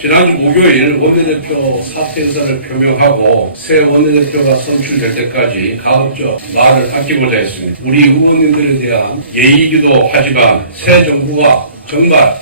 지난주 목요일 원내대표 사퇴 의사를 표명하고 새 원내대표가 선출될 때까지 가급적 말을 아끼고자 했습니다. 우리 의원님들에 대한 예의이기도 하지만 새 정부가 정말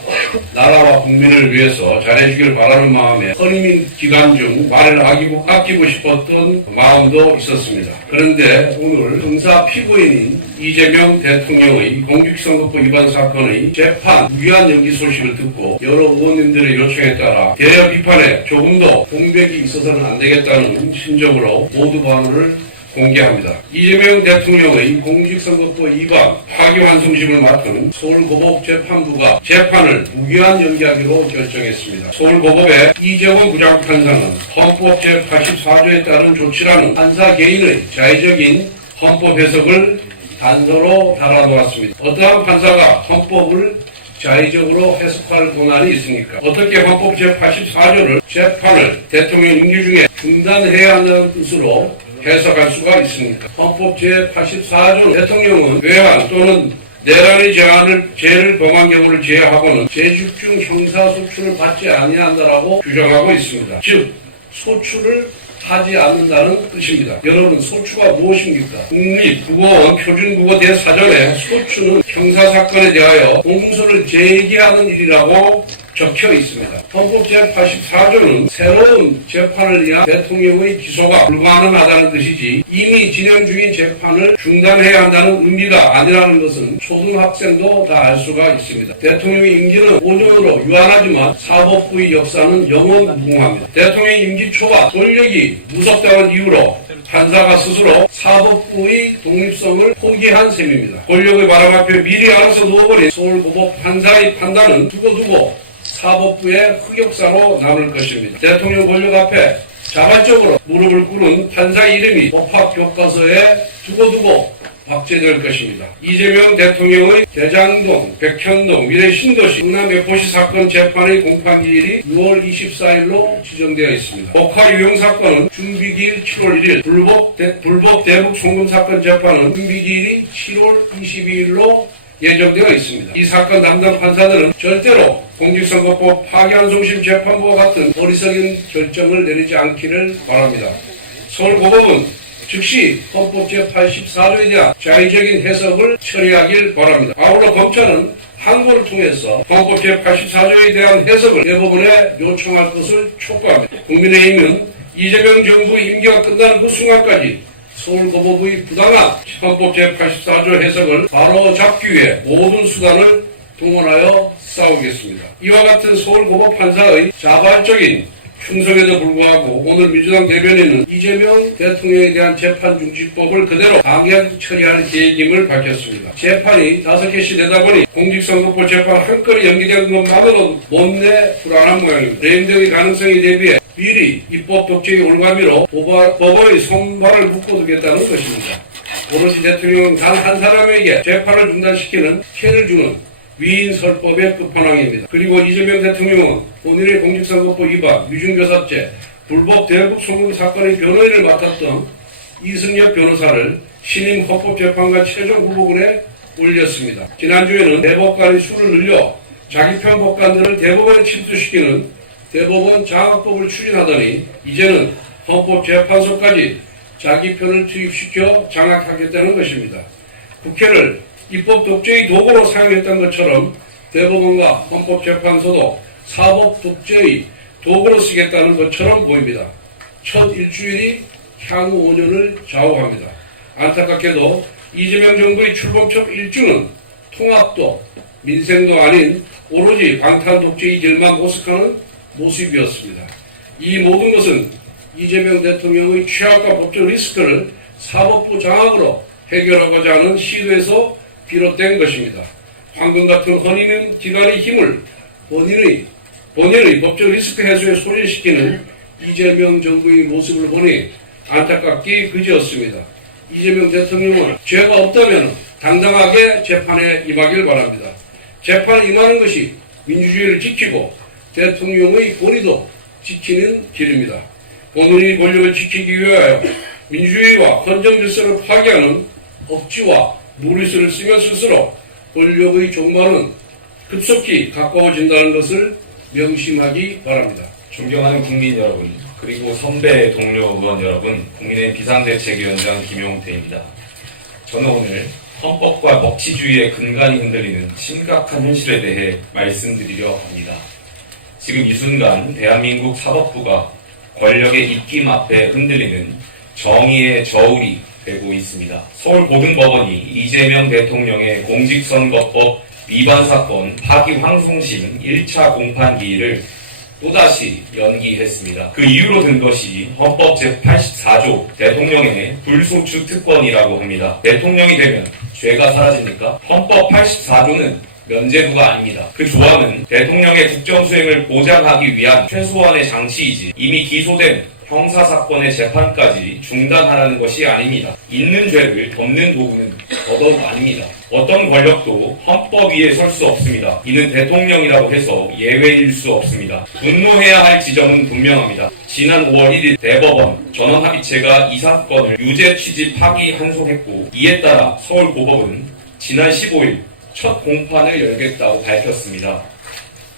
나라와 국민을 위해서 잘해주길 바라는 마음에 선임 기간 중 말을 아끼고 싶었던 마음도 있었습니다. 그런데 오늘 형사 피고인인 이재명 대통령의 공직선거법 위반 사건의 재판 무기한 연기 소식을 듣고 여러 의원님들의 요청에 따라 대여 비판에 조금도 공백이 있어서는 안 되겠다는 심정으로 모두 발언을 공개합니다. 이재명 대통령의 공직선거법 위반 파기환송심을 맡은 서울고법재판부가 재판을 무기한 연기하기로 결정했습니다. 서울고법의 이재원 부장판사는 헌법 제84조에 따른 조치라는 판사 개인의 자의적인 헌법 해석을 단서로 달아놓았습니다. 어떠한 판사가 헌법을 자의적으로 해석할 권한이 있습니까? 어떻게 헌법 제84조를 재판을 대통령 임기 중에 중단해야 한다는 뜻으로 해석할 수가 있습니까? 헌법 제84조 대통령은 외환 또는 내란의 죄를 범한 경우를 제외하고는 제6중 형사소출을 받지 아니한다라고 규정하고 있습니다. 즉 소출을 하지 않는다는 뜻입니다. 여러분 소추가 무엇입니까? 국립국어원 표준국어 대사전에 소추는 형사사건에 대하여 공소를 제기하는 일이라고 적혀 있습니다. 헌법 제84조는 새로운 재판을 위한 대통령의 기소가 불가능하다는 뜻이지 이미 진행 중인 재판을 중단해야 한다는 의미가 아니라는 것은 초등학생도 다 알 수가 있습니다. 대통령의 임기는 5년으로 유한하지만 사법부의 역사는 영원 무궁합니다. 대통령의 임기 초과 권력이 무섭다는 이유로 판사가 스스로 사법부의 독립성을 포기한 셈입니다. 권력의 바람 앞에 미리 알아서 누워버린 서울고법 판사의 판단은 두고두고 사법부의 흑역사로 남을 것입니다. 대통령 권력 앞에 자발적으로 무릎을 꿇은 판사 이름이 법학 교과서에 두고두고 박제될 것입니다. 이재명 대통령의 대장동, 백현동, 미래 신도시, 은하 매포시 사건 재판의 공판기일이 6월 24일로 지정되어 있습니다. 복화 유용 사건은 준비기일 7월 1일, 불법 대북 송금 사건 재판은 준비기일이 7월 22일로 예정되어 있습니다. 이 사건 담당 판사들은 절대로 공직선거법 파기환송심 재판부와 같은 어리석은 결정을 내리지 않기를 바랍니다. 서울고법은 즉시 헌법 제84조에 대한 자의적인 해석을 처리하길 바랍니다. 아울러 검찰은 항고를 통해서 헌법 제84조에 대한 해석을 대법원에 요청할 것을 촉구합니다. 국민의힘은 이재명 정부의 임기가 끝나는 그 순간까지 서울고법의 부당한 헌법 제84조 해석을 바로잡기 위해 모든 수단을 동원하여 싸우겠습니다. 이와 같은 서울고법 판사의 자발적인 충성에도 불구하고 오늘 민주당 대변인은 이재명 대통령에 대한 재판중지법을 그대로 강하게 처리할 계획임을 밝혔습니다. 재판이 5개씩 되다 보니 공직선거법 재판 한 건이 연기된 것만으로도 못내 불안한 모양입니다. 레임 등의 가능성에 대비해 미리 입법 독재의 올가미로 법원의 손발을 묶어두겠다는 것입니다. 오로지 대통령은 단 한 사람에게 재판을 중단시키는 피해를 주는 위인설법의 끝판왕입니다. 그리고 이재명 대통령은 본인의 공직선거법 위반, 위중교사죄, 불법 대북 송금 사건의 변호인을 맡았던 이승엽 변호사를 신임 헌법재판관 최종 후보군에 올렸습니다. 지난주에는 대법관의 수를 늘려 자기 편 법관들을 대법원에 침투시키는 대법원 장악법을 추진하더니 이제는 헌법재판소까지 자기 편을 투입시켜 장악하겠다는 것입니다. 국회를 입법 독재의 도구로 사용했던 것처럼 대법원과 헌법재판소도 사법 독재의 도구로 쓰겠다는 것처럼 보입니다. 첫 일주일이 향후 5년을 좌우합니다. 안타깝게도 이재명 정부의 출범 첫 일주는 통합도 민생도 아닌 오로지 방탄 독재의 길만 모색하는 모습이었습니다. 이 모든 것은 이재명 대통령의 취약과 법적 리스크를 사법부 장악으로 해결하고자 하는 시도에서 비롯된 것입니다. 황금 같은 헌인은 기관의 힘을 본인의 법적 리스크 해소에 소진시키는 이재명 정부의 모습을 보니 안타깝기 그지없습니다. 이재명 대통령은 죄가 없다면 당당하게 재판에 임하길 바랍니다. 재판에 임하는 것이 민주주의를 지키고 대통령의 권위도 지키는 길입니다. 본인의 권력을 지키기 위하여 민주주의와 헌정 질서를 파괴하는 억지와 무리수를 쓰면 쓸수록 권력의 종말은 급속히 가까워진다는 것을 명심하기 바랍니다. 존경하는 국민 여러분, 그리고 선배 동료 의원 여러분, 국민의힘 비상대책위원장 김용태입니다. 저는 오늘 헌법과 법치주의의 근간이 흔들리는 심각한 현실에 대해 말씀드리려 합니다. 지금 이 순간 대한민국 사법부가 권력의 입김 앞에 흔들리는 정의의 저울이 되고 있습니다. 서울 고등법원이 이재명 대통령의 공직선거법 위반 사건 파기환송심 1차 공판기일을 또다시 연기했습니다. 그 이유로 든 것이 헌법 제84조 대통령의 불소추 특권이라고 합니다. 대통령이 되면 죄가 사라집니까? 헌법 84조는 면제부가 아닙니다. 그 조항은 대통령의 국정수행을 보장하기 위한 최소한의 장치이지 이미 기소된 형사사건의 재판까지 중단하라는 것이 아닙니다. 있는 죄를 덮는 도구는 더더욱 아닙니다. 어떤 권력도 헌법 위에 설 수 없습니다. 이는 대통령이라고 해서 예외일 수 없습니다. 분노해야 할 지점은 분명합니다. 지난 5월 1일 대법원 전원합의체가 이 사건을 유죄 취지 파기환송했고, 이에 따라 서울고법은 지난 15일 첫 공판을 열겠다고 밝혔습니다.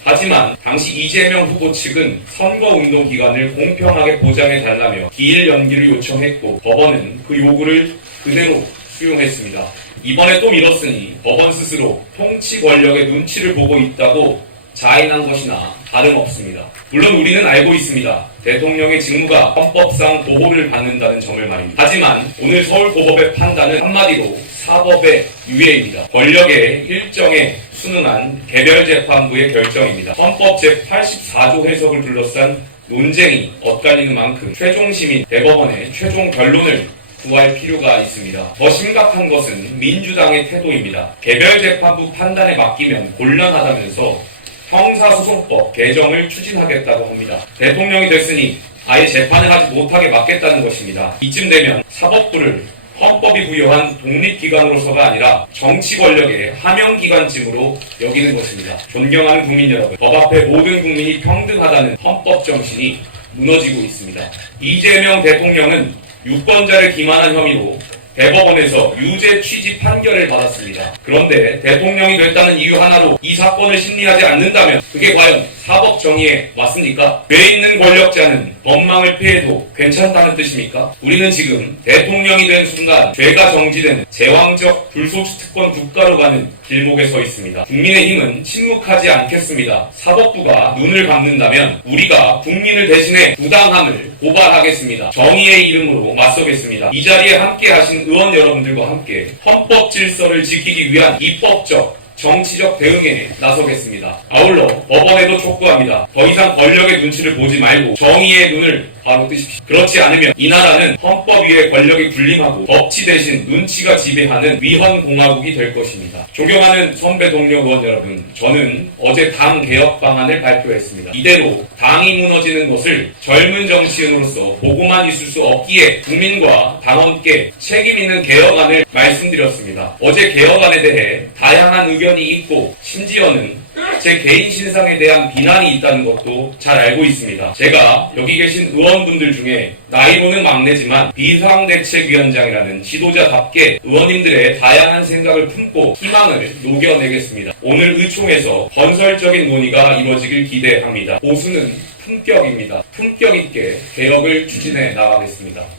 하지만 당시 이재명 후보 측은 선거운동 기간을 공평하게 보장해달라며 기일 연기를 요청했고, 법원은 그 요구를 그대로 수용했습니다. 이번에 또 미뤘으니 법원 스스로 통치 권력의 눈치를 보고 있다고 자인한 것이나 다름없습니다. 물론 우리는 알고 있습니다. 대통령의 직무가 헌법상 보호를 받는다는 점을 말입니다. 하지만 오늘 서울고법의 판단은 한마디로 사법의 유예입니다. 권력의 일정에 순응한 개별재판부의 결정입니다. 헌법 제84조 해석을 둘러싼 논쟁이 엇갈리는 만큼 최종 시민 대법원의 최종 결론을 구할 필요가 있습니다. 더 심각한 것은 민주당의 태도입니다. 개별재판부 판단에 맡기면 곤란하다면서 형사소송법 개정을 추진하겠다고 합니다. 대통령이 됐으니 아예 재판을 하지 못하게 막겠다는 것입니다. 이쯤 되면 사법부를 헌법이 부여한 독립기관으로서가 아니라 정치 권력의 하명기관쯤으로 여기는 것입니다. 존경하는 국민 여러분, 법 앞에 모든 국민이 평등하다는 헌법 정신이 무너지고 있습니다. 이재명 대통령은 유권자를 기만한 혐의로 대법원에서 유죄 취지 판결을 받았습니다. 그런데 대통령이 됐다는 이유 하나로 이 사건을 심리하지 않는다면 그게 과연 사법 정의에 맞습니까? 죄 있는 권력자는 법망을 피해도 괜찮다는 뜻입니까? 우리는 지금 대통령이 된 순간 죄가 정지되는 제왕적 불소추 특권 국가로 가는 길목에 서 있습니다. 국민의힘은 침묵하지 않겠습니다. 사법부가 눈을 감는다면 우리가 국민을 대신해 부당함을 고발하겠습니다. 정의의 이름으로 맞서겠습니다. 이 자리에 함께 하신 의원 여러분들과 함께 헌법 질서를 지키기 위한 입법적 정치적 대응에 나서겠습니다. 아울러 법원에도 촉구합니다. 더 이상 권력의 눈치를 보지 말고 정의의 눈을 바로 뜨십시오. 그렇지 않으면 이 나라는 헌법 위에 권력이 군림하고 법치 대신 눈치가 지배하는 위헌공화국이 될 것입니다. 존경하는 선배 동료 의원 여러분, 저는 어제 당 개혁 방안을 발표했습니다. 이대로 당이 무너지는 것을 젊은 정치인으로서 보고만 있을 수 없기에 국민과 당원께 책임 있는 개혁안을 말씀드렸습니다. 어제 개혁안에 대해 다양한 의견이 있고 심지어는 제 개인 신상에 대한 비난이 있다는 것도 잘 알고 있습니다. 제가 여기 계신 의원분들 중에 나이로는 막내지만 비상대책위원장이라는 지도자답게 의원님들의 다양한 생각을 품고 희망을 녹여내겠습니다. 오늘 의총에서 건설적인 논의가 이루어지길 기대합니다. 보수는 품격입니다. 품격 있게 개혁을 추진해 나가겠습니다.